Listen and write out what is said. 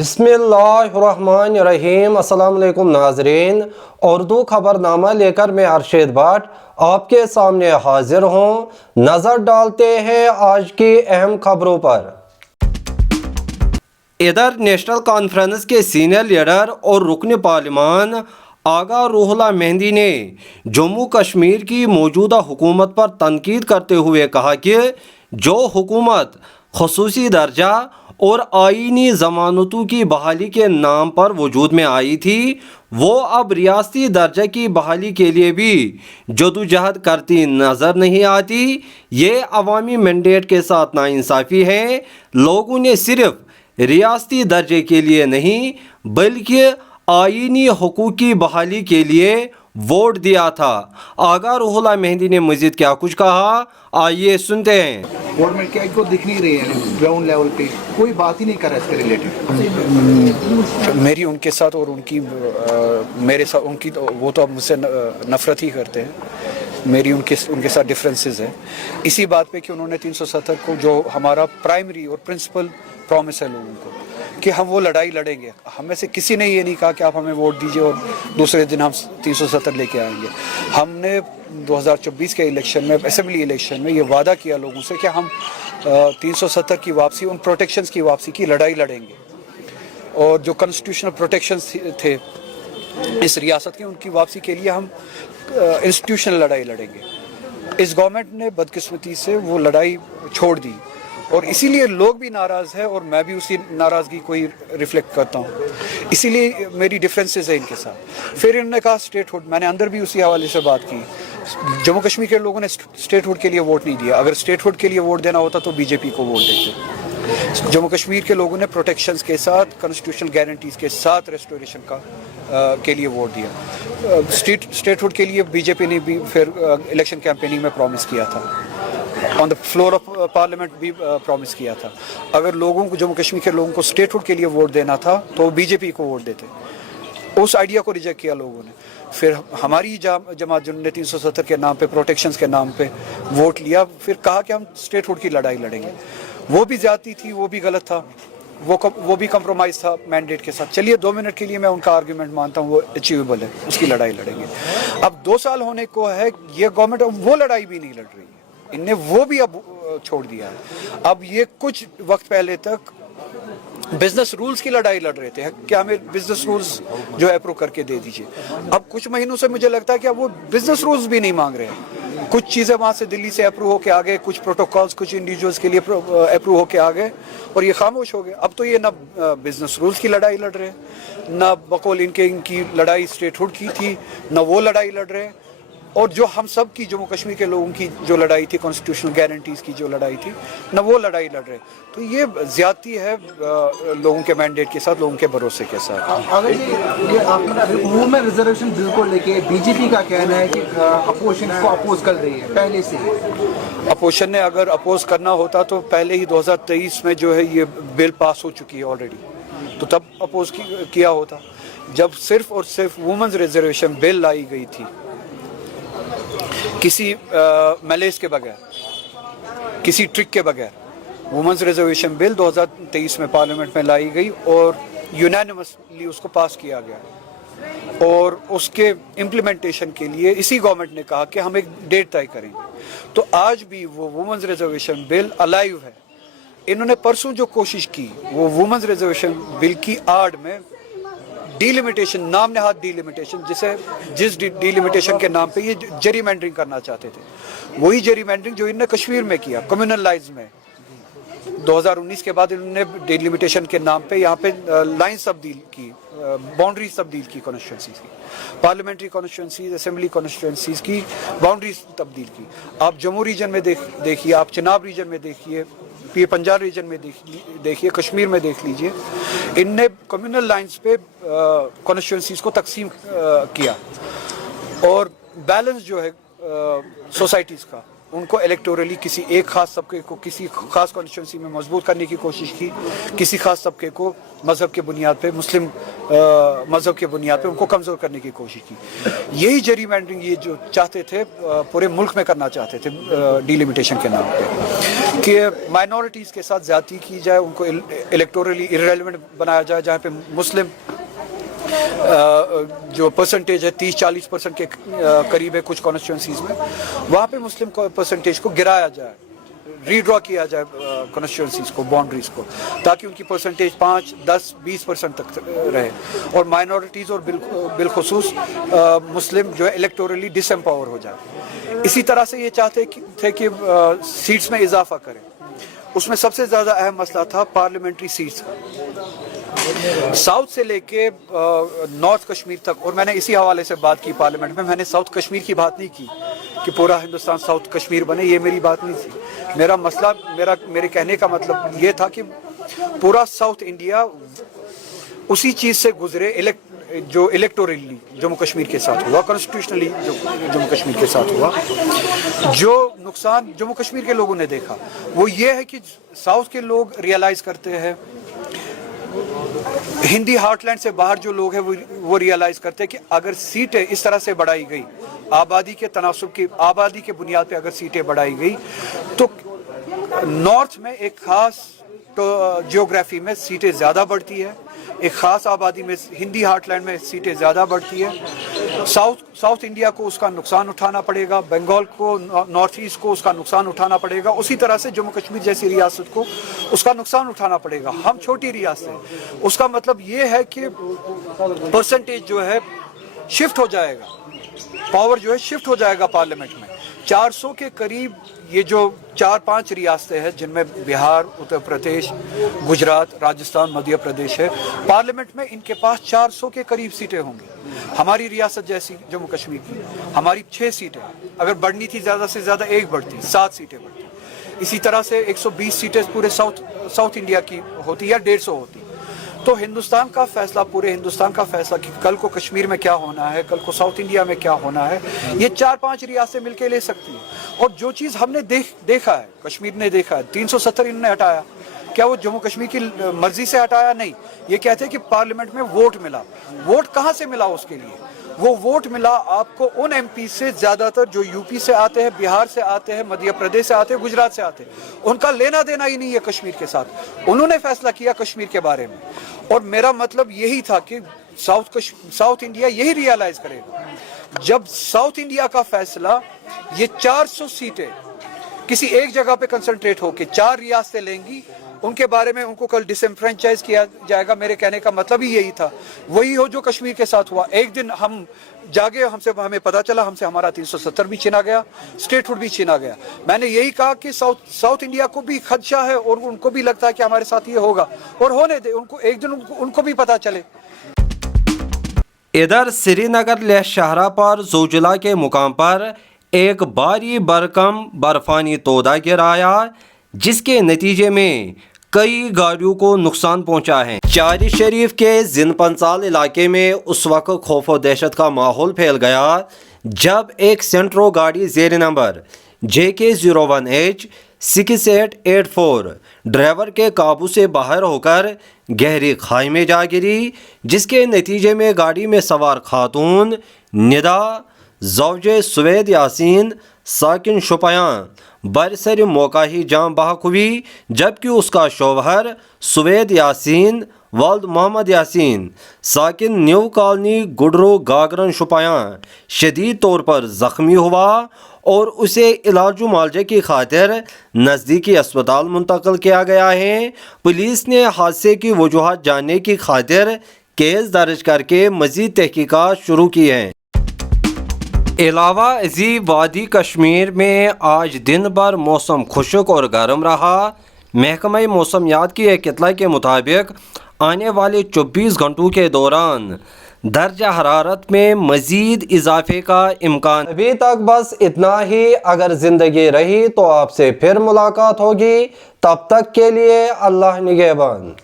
बिस्मिल्लाहिर्रहमानिर्रहीम। अस्सलाम वालेकुम नाजरीन, उर्दू खबरनामा लेकर मैं अरशद भट्ट आपके सामने हाजिर हूँ। नज़र डालते हैं आज की अहम खबरों पर। इधर नेशनल कॉन्फ्रेंस के सीनियर लीडर और रुकन पार्लिमान आगा रूहुल्लाह मेहंदी ने जम्मू कश्मीर की मौजूदा हुकूमत पर तनकीद करते हुए कहा कि जो हुकूमत खसूसी दर्जा और आईनी ज़मानतों की बहाली के नाम पर वजूद में आई थी, वो अब रियासती दर्जा की बहाली के लिए भी जदोजहद करती नज़र नहीं आती। ये अवामी मैंडेट के साथ नाइंसाफ़ी है। लोगों ने सिर्फ रियासती दर्जे के लिए नहीं बल्कि आईनी हुकूक की बहाली के लिए वोट दिया था। आगा रूहुल्लाह मेहंदी ने मज़ीद क्या कुछ कहा, आइए सुनते हैं। गवर्नमेंट क्या को दिख नहीं रही है, ग्राउंड लेवल पे कोई बात ही नहीं कर रहा इसके रिलेटेड। मेरी उनके साथ और उनकी मेरे साथ उनकी वो तो अब मुझसे नफ़रत ही करते हैं। मेरी उनके साथ डिफरेंसेस है इसी बात पे कि उन्होंने 370 को जो हमारा प्राइमरी और प्रिंसिपल प्रॉमिस है लोगों को कि हम वो लड़ाई लड़ेंगे। हमें से किसी ने ये नहीं कहा कि आप हमें वोट दीजिए और दूसरे दिन हम 370 लेके आएंगे। हमने 2024 के इलेक्शन में, असेंबली इलेक्शन में ये वादा किया लोगों से कि हम 370 की वापसी, उन प्रोटेक्शंस की वापसी की लड़ाई लड़ेंगे। और जो कॉन्स्टिट्यूशनल प्रोटेक्शंस थे इस रियासत के, उनकी वापसी के लिए हम इंस्टीट्यूशनल लड़ाई लड़ेंगे। इस गवर्नमेंट ने बदकिस्मती से वो लड़ाई छोड़ दी और इसीलिए लोग भी नाराज़ है और मैं भी उसी नाराज़गी को ही रिफ्लेक्ट करता हूँ। इसीलिए मेरी डिफरेंसेस है इनके साथ। फिर इन्होंने कहा स्टेटहुड, मैंने अंदर भी उसी हवाले से बात की। जम्मू कश्मीर के लोगों ने स्टेटहुड के लिए वोट नहीं दिया। अगर स्टेटहुड के लिए वोट देना होता तो बीजेपी को वोट देते। जम्मू कश्मीर के लोगों ने प्रोटेक्शंस के साथ, कॉन्स्टिट्यूशनल गारंटीज़ के साथ रेस्टोरेशन के लिए वोट दिया। स्टेटहुड के लिए बीजेपी ने भी फिर इलेक्शन कैंपेनिंग में प्रॉमिस किया था, on the floor of parliament भी प्रॉमिस किया था। अगर लोगों को, जम्मू कश्मीर के लोगों को स्टेटहुड के लिए वोट देना था तो बीजेपी को वोट देते। उस आइडिया को रिजेक्ट किया लोगों ने। फिर हमारी जमात जिन्होंने 370 के नाम पे, प्रोटेक्शंस के नाम पे वोट लिया, फिर कहा कि हम स्टेटहुड की लड़ाई लड़ेंगे। वो भी ज्यादती थी, वो भी गलत था, वो भी कंप्रोमाइज़ था मैंडेट के साथ। चलिए 2 मिनट के लिए मैं उनका आर्गूमेंट मानता हूँ, वो अचीवेबल है, उसकी लड़ाई लड़ेंगे। अब 2 साल होने को है, ये गवर्नमेंट वो लड़ाई भी नहीं लड़ रही है, इनने वो भी अब छोड़ दिया है। अब ये कुछ वक्त पहले तक बिजनेस रूल्स की लड़ाई लड़ रहे थे कि हमें बिजनेस रूल्स जो है अप्रूव करके दे दीजिए। अब कुछ महीनों से मुझे लगता है कि अब वो बिजनेस रूल्स भी नहीं मांग रहे हैं। कुछ चीज़ें वहाँ से दिल्ली से अप्रूव होके आ गए, कुछ प्रोटोकॉल्स कुछ इंडिविजुअल्स के लिए अप्रूव होके आ गए और ये खामोश हो गए। अब तो ये ना बिजनेस रूल्स की लड़ाई लड़ रहे हैं, ना बकौल इनकी लड़ाई स्टेटहुड की थी, ना वो लड़ाई लड़ रहे हैं। और जो हम सब की, जम्मू कश्मीर के लोगों की जो लड़ाई थी, कॉन्स्टिट्यूशनल गारंटीज़ की जो लड़ाई थी, ना वो लड़ाई लड़ रहे। तो ये ज्यादती है लोगों के मैंडेट के साथ, लोगों के भरोसे के साथ। अगर ये आपने वुमेन रिजर्वेशन बिल को लेके बीजेपी का कहना है कि अपोजिशन को अपोज कर रही है पहले से। अपोजिशन ने अगर अपोज करना होता तो पहले ही 2023 में जो है ये बिल पास हो चुकी है ऑलरेडी, तो तब अपोज किया होता। जब सिर्फ और सिर्फ वुमेन्स रिजर्वेशन बिल लाई गई थी किसी मैलेज के बगैर, किसी ट्रिक के बगैर, वुमेन्स रिजर्वेशन बिल 2023 में पार्लियामेंट में लाई गई और यूनानिमसली उसको पास किया गया। और उसके इम्प्लीमेंटेशन के लिए इसी गवर्नमेंट ने कहा कि हम एक डेट तय करेंगे। तो आज भी वो वुमेन्स रिजर्वेशन बिल अलाइव है। इन्होंने परसों जो कोशिश की, वो वुमेन्स रिजर्वेशन बिल की आड़ में डीलिमिटेशन, नाम नहाद डीलिमिटेशन, जिस डीलिमिटेशन के नाम पे ये जेरीमैंडरिंग करना चाहते थे, वही जेरीमैंडरिंग जो इन्होंने कश्मीर में किया, कम्युनल लाइन्स में। 2019 के बाद इन्होंने डीलिमिटेशन के नाम पे यहाँ पे लाइन्स तब्दील की, बाउंड्रीज तब्दील की, कॉन्स्टिट्यूंसीज की, पार्लियामेंट्री कॉन्स्टिट्यूंसीज, असेंबली कॉन्स्टिट्यूंसीज की बाउंड्रीज तब्दील की। आप जम्मू रीजन में देखिए, आप चिनाब रीजन में देखिए, ये पंजाब रीजन में देखिए, कश्मीर में देख लीजिए, इनने कम्युनल लाइंस पे कॉन्स्टिट्यूंसीज को तकसीम किया और बैलेंस जो है सोसाइटीज़ का उनको इलेक्टोरली किसी एक खास तबके को किसी खास कॉन्स्टिट्यूंसी में मजबूत करने की कोशिश की, किसी खास तबके को मज़हब के बुनियाद पे मुस्लिम मज़हब के बुनियाद पे उनको कमज़ोर करने की कोशिश की। यही जरीमैंडरिंग ये जो चाहते थे पूरे मुल्क में करना चाहते थे डिलिमिटेशन के नाम पे, कि माइनॉरिटीज़ के साथ ज़्यादती की जाए, उनको इलेक्टोरली इररेलेवेंट बनाया जाए, जहाँ पे मुस्लिम जो परसेंटेज है 30-40% के करीब है कुछ कॉन्स्टिट्यूंसीज में, वहाँ पे मुस्लिम परसेंटेज को गिराया जाए, रीड्रॉ किया जाए कॉन्स्टिट्यूंसीज को, बाउंड्रीज को, ताकि उनकी परसेंटेज 5-10-20% तक रहे, और माइनॉरिटीज़ और बिलखुसूस मुस्लिम जो है इलेक्टोरली डिसएम्पावर हो जाए। इसी तरह से ये चाहते थे कि सीट्स में इजाफा करें। उसमें सबसे ज़्यादा अहम मसला था पार्लियामेंट्री सीट्स का, साउथ से लेके नॉर्थ कश्मीर तक। और मैंने इसी हवाले से बात की पार्लियामेंट में, मैंने साउथ कश्मीर की बात नहीं की कि पूरा हिंदुस्तान साउथ कश्मीर बने, ये मेरी बात नहीं थी। मेरा मसला, मेरे कहने का मतलब ये था कि पूरा साउथ इंडिया उसी चीज़ से गुजरे जो इलेक्टोरली जम्मू कश्मीर के साथ हुआ, कॉन्स्टिट्यूशनली जो जम्मू कश्मीर के साथ हुआ। जो नुकसान जम्मू कश्मीर के लोगों ने देखा वो ये है कि साउथ के लोग रियलाइज़ करते हैं, हिंदी हार्टलैंड से बाहर जो लोग हैं वो रियलाइज करते हैं कि अगर सीटें इस तरह से बढ़ाई गई, आबादी के तनासुब की आबादी के बुनियाद पे अगर सीटें बढ़ाई गई, तो नॉर्थ में एक खास जियोग्राफी में सीटें ज़्यादा बढ़ती है, एक ख़ास आबादी में हिंदी हार्टलैंड में सीटें ज़्यादा बढ़ती है। साउथ इंडिया को उसका नुकसान उठाना पड़ेगा, बंगाल को, नॉर्थ ईस्ट को उसका नुकसान उठाना पड़ेगा, उसी तरह से जम्मू कश्मीर जैसी रियासत को उसका नुकसान उठाना पड़ेगा। हम छोटी रियासत हैं, उसका मतलब ये है कि परसेंटेज जो है शिफ्ट हो जाएगा, पावर जो है शिफ्ट हो जाएगा पार्लियामेंट में। 400 के करीब ये जो 4-5 रियासतें हैं जिनमें बिहार, उत्तर प्रदेश, गुजरात, राजस्थान, मध्य प्रदेश है, पार्लियामेंट में इनके पास 400 के करीब सीटें होंगी। हमारी रियासत जैसी जम्मू कश्मीर की हमारी 6 सीटें, अगर बढ़नी थी ज़्यादा से ज़्यादा 1 बढ़ती, 7 सीटें बढ़ती। इसी तरह से 120 सीटें पूरे साउथ इंडिया की होती या 150 होती। तो हिंदुस्तान का फैसला, पूरे हिंदुस्तान का फैसला कि कल को कश्मीर में क्या होना है, कल को साउथ इंडिया में क्या होना है, ये 4-5 रियासतें मिलकर ले सकती हैं। और जो चीज़ हमने देखा है, कश्मीर ने देखा है, 370 इन्होंने हटाया, क्या वो जम्मू कश्मीर की मर्जी से हटाया? नहीं। ये कहते हैं कि पार्लियामेंट में वोट मिला। वोट कहाँ से मिला उसके लिए? वो वोट मिला आपको उन एमपी से, ज़्यादातर जो यूपी से आते हैं, बिहार से आते हैं, मध्य प्रदेश से आते हैं, गुजरात से आते हैं। उनका लेना देना ही नहीं है कश्मीर के साथ। उन्होंने फैसला किया कश्मीर के बारे में। और मेरा मतलब यही था कि साउथ इंडिया यही रियलाइज करेगा, जब साउथ इंडिया का फैसला ये 400 सीटें किसी एक जगह पे कंसंट्रेट होके 4 रियासतें लेंगी, उनके बारे में उनको कल डिसएनफ्रेंचाइज किया जाएगा। मेरे कहने का मतलब ही यही था। वही हो जो कश्मीर के साथ हुआ। एक दिन हम जागे, हमें पता चला हमसे हमारा 370 भी छीना गया, स्टेटहुड भी छीना गया। मैंने यही कहा कि साउथ इंडिया को भी खदशा है और उनको भी लगता है कि हमारे साथ ये होगा, और होने दे, उनको एक दिन उनको भी पता चले। इधर श्रीनगर लेह शाहरा पर जोजिला के मुकाम पर एक भारी भरकम बर्फानी तोदा गिराया, जिसके नतीजे में कई गाड़ियों को नुकसान पहुंचा है। चारी शरीफ के जिन पंचाल इलाके में उस वक्त खौफ और दहशत का माहौल फैल गया जब एक सेंट्रो गाड़ी ज़ेर नंबर JK01H 6884 ड्राइवर के काबू से बाहर होकर गहरी खाई में जा गिरी, जिसके नतीजे में गाड़ी में सवार खातून निदा ज़ौजे सुवेद यासीन साकिन शुपयां बरसर मौका ही जान बहक हुई, जबकि उसका शौहर सुवेद यासीन वल्द मोहम्मद यासीन साकिन न्यू कॉलोनी गुडरू गागरन शुपयां शदीद तौर पर ज़ख्मी हुआ और उसे इलाज मुआवजे की खातिर नज़दीकी अस्पताल मुंतकिल किया गया है। पुलिस ने हादसे की वजूहत जानने की खातिर केस दर्ज करके मज़ीद तहकीकात शुरू की हैं। अलावा अजीब वादी कश्मीर में आज दिन भर मौसम खुश्क और गर्म रहा। महकमा मौसमियात की एक इत्तला के मुताबिक आने वाले 24 घंटों के दौरान दर्जा हरारत में मज़ीद इजाफे का इम्कान। अभी तक बस इतना ही। अगर ज़िंदगी रही तो आपसे फिर मुलाकात होगी। तब तक के लिए अल्लाह निगहबान।